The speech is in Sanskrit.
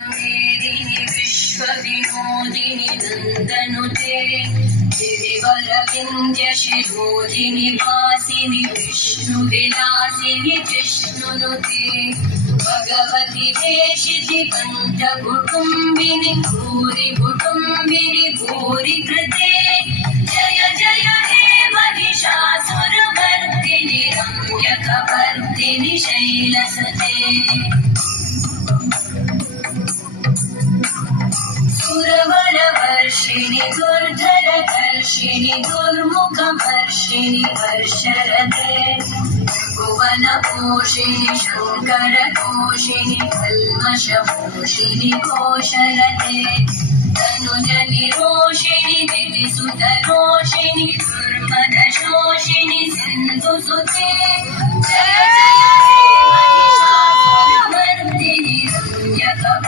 वेदिनि विश्वविनोदिनि नन्दनुते गिरिवरविन्द्यशिरोधिनि वासिनि विष्णुविलासिनि जिष्णुनुते भगवति देशिति कण्ठकुटुम्बिनि भूरि कुटुम्बिनि भूरि कृते जय जय हे महिषासुरमर्दिनि रम्यकपर्दिनि शैलसुते सुरवरवर्षिणि दुर्धरधर्षिणि दुर्मुखवर्षिणि हर्षरते भुवनपोषिणि शङ्करतोषिणि कल्मषपोषिणि कोशरते तनुजनिरोषिणि दिविसुतरोषिणि दुर्मदशोषिणि सिन्धुसुते जय जय